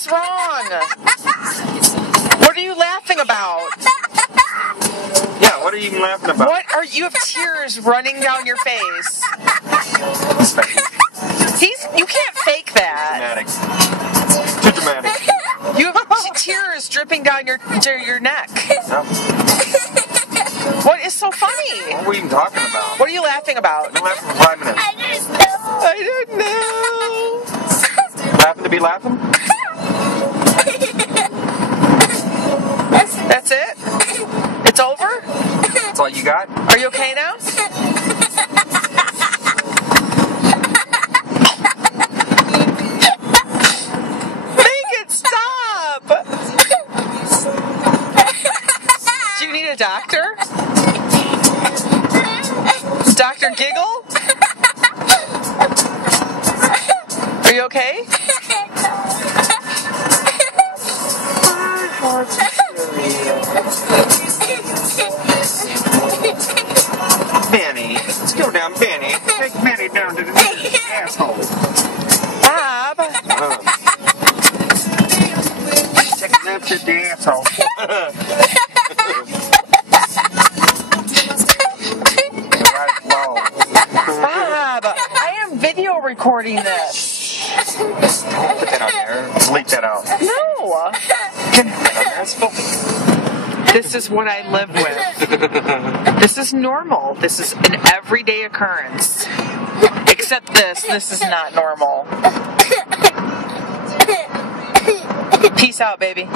is wrong? What are you laughing about? Yeah, what are you even laughing about? What are you have tears running down your face? You can't fake that. Dramatic. Too dramatic. You have tears dripping down your neck. No. What is so funny? What were we even talking about? What are you laughing about? I've been laughing for 5 minutes. I don't know. Laughing to be laughing? That's it? It's over? That's all you got? Are you okay now? Make it stop! Do you need a doctor? Dr. Giggle? Are you okay? Benny, let's go down, Benny. Take Benny down to the asshole. Bob? Take a nap to the asshole. Bob, I am video recording this. Don't put that on there. Leak that out. No. That's filthy. This is what I live with. This is normal. This is an everyday occurrence. Except this is not normal. Peace out, baby.